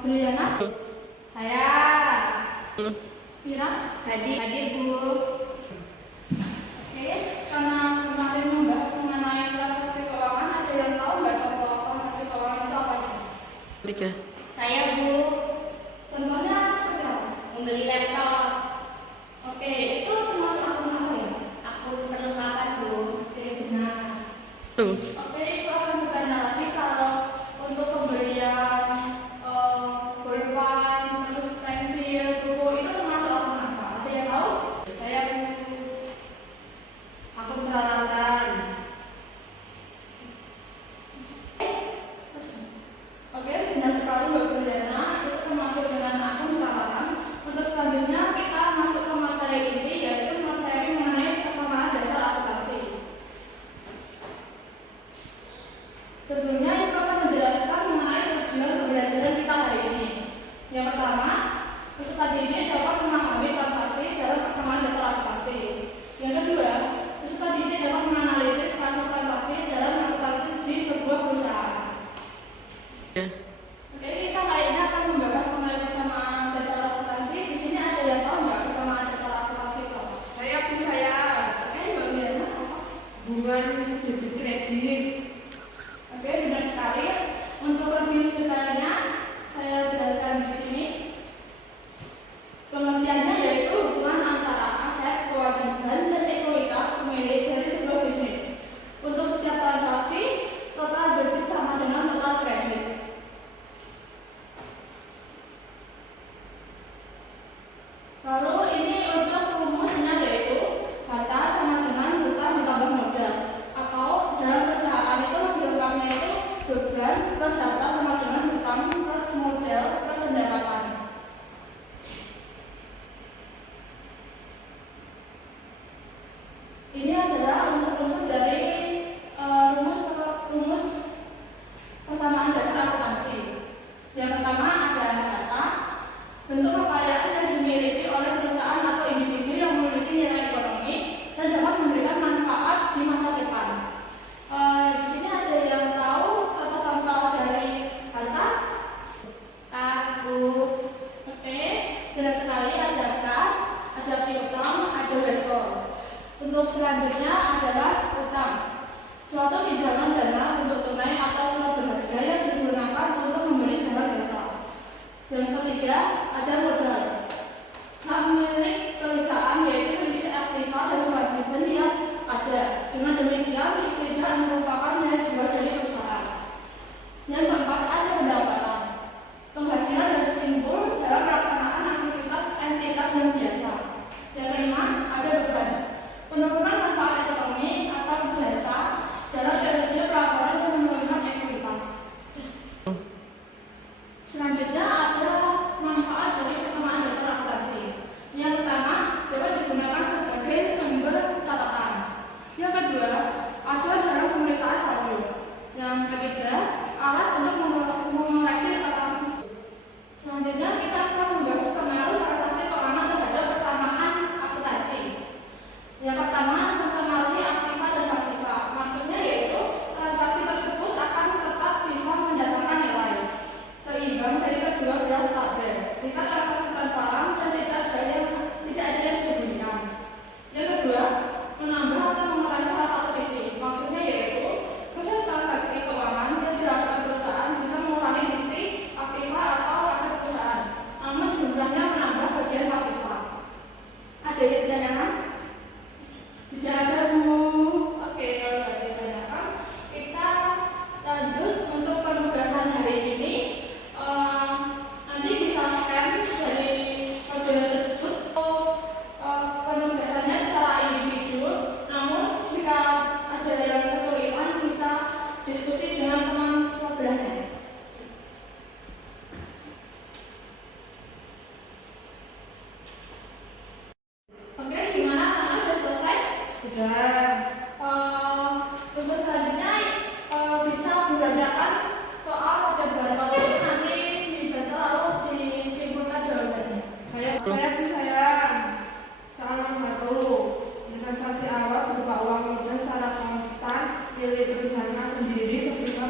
Briana, Saya Vira, Hadir Bu. Oke, karena kemarin membahas mengenai transaksi keuangan, ada yang tahu nggak contoh transaksi keuangan itu apa aja? Tiga. Saya Bu, Contohnya seperti apa? membeli laptop. Oke, itu termasuk akun apa ya? Akun perlengkapan Bu. Oke, benar. Tuh. Oke, itu akan bertanya lagi kalau untuk pembelian bolpen, terus pensil, buku itu termasuk akun apa? Ada yang tahu? Saya akun peralatan. Oke, benar sekali Mbak Briana, itu termasuk dengan akun perawatan. Untuk selanjutnya kita masuk ke materi inti, yaitu materi mengenai persamaan dasar akuntansi. Sebelumnya Ibu akan menjelaskan mengenai tujuan pembelajaran kita hari ini. Yang pertama, peserta didik dapat memahami transaksi dalam persamaan dasar akuntansi. Yang kedua, peserta didik dapat menganalisis kasus transaksi dalam akuntansi di sebuah perusahaan. Oke, kita hari ini akan membahas mengenai persamaan dasar akuntansi. Di sini ada yang tahu nggak persamaan dasar akuntansi itu apa? Saya Oke, Mbak Briana apa? hubungan debit kredit. Oke, benar sekali. Untuk lebih detailnya, saya jelaskan di sini. Pengertiannya yaitu hubungan antara aset, kewajiban, dan ekuitas pemilik dari sebuah bisnis. Untuk setiap transaksi, total debit sama dengan total kredit. Lalu ini untuk rumusnya yaitu harta sama dengan hutang ditambah modal, atau dalam perusahaan itu lebih lengkapnya itu beban plus harta sama dengan hutang plus modal plus pendapatan. Ini adalah unsur-unsur dari rumus persamaan dasar akuntansi. Yang pertama ada harta, bentuk kekayaan yang dimiliki oleh perusahaan atau individu yang memiliki nilai ekonomi dan dapat memberikan manfaat di masa depan. Di sini ada yang tahu contoh-contoh dari harta? Kas Bu. Oke, benar sekali, ada kas, ada piutang, ada wesel. Untuk selanjutnya adalah utang, suatu pinjaman dana untuk tunai atau surat berharga yang digunakan untuk membeli barang jasa. Yang ketiga ada modal, hak milik perusahaan yaitu selisih aktiva dan kewajiban yang ada. Dengan demikian tidak merupakan nilai jual dari perusahaan. Yang keempat ada pendapatan, penghasilan yang timbul dalam pelaksanaan aktivitas entitas yang biasa. Yang kelima ada beban, penurunan manfaat ekonomi atau jasa dalam periode pelaporan yang menurunkan ekuitas. Selanjutnya ada manfaat dari persamaan dasar akuntansi. Yang pertama dapat digunakan sebagai sumber catatan. Yang kedua, acuan dalam pemeriksaan saldo. Yang ketiga, alat untuk mengoreksi akuntansi. Selanjutnya kita akan membahas pengaruh transaksi keuangan terhadap persamaan akuntansi. Yang pertama, mempengaruhi aktiva dan pasifa. Maksudnya yaitu transaksi tersebut akan tetap bisa mendatangkan nilai seimbang dari kedua belah tabel jika transaksi transparan dan tidak ada yang disembunyikan. Yang kedua, menambah atau mengurangi salah satu sisi. Maksudnya yaitu proses transaksi keuangan yang dilakukan perusahaan bisa mengurangi sisi aktiva atau aset perusahaan, namun jumlahnya menambah bagian pasifa. Ada yang ditanyakan? Tidak ada Bu. Oke, kalau tidak ditanyakan, kita lanjut untuk penugasan hari ini. Nanti bisa scan dari model tersebut. Penugasannya secara individu, namun jika ada yang kesulitan bisa diskusi dengan teman sebelahnya. Oke, gimana? Anak sudah selesai? Sudah. Untuk selanjutnya bisa dibacakan soal pada barcode itu nanti dibaca lalu disimpulkan jawabannya. Saya soal nomor 1. Investasi awal berupa uang modal secara konstan milik perusahaan sendiri sebesar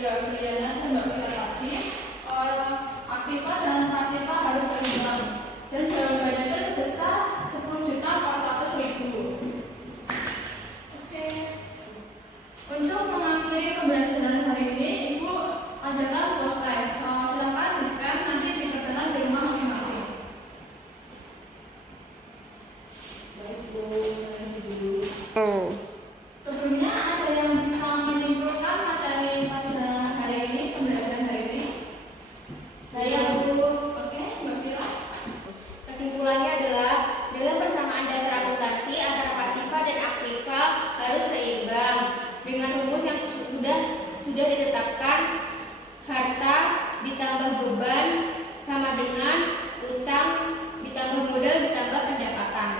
Mbak Briana dan Mbak Vira tadi, aktiva dan pasifa harus seimbang. Dan jawabannya itu sebesar 10.400.000. Oke. Untuk mengakhiri pembelajaran hari ini, Ibu adakan post test. Silakan di-scan nanti dikerjakan di rumah masing-masing. Baik, Bu. Sebelumnya ada yang bisa menyimpulkan materi pada hari ini, pembelajaran hari ini? Saya, Bu. Oke, Mbak Vira. Kesimpulannya adalah dalam persamaan dasar akuntansi antara pasifa dan aktiva harus seimbang. Dengan rumus yang sudah ditetapkan, harta ditambah beban sama dengan utang ditambah modal ditambah pendapatan.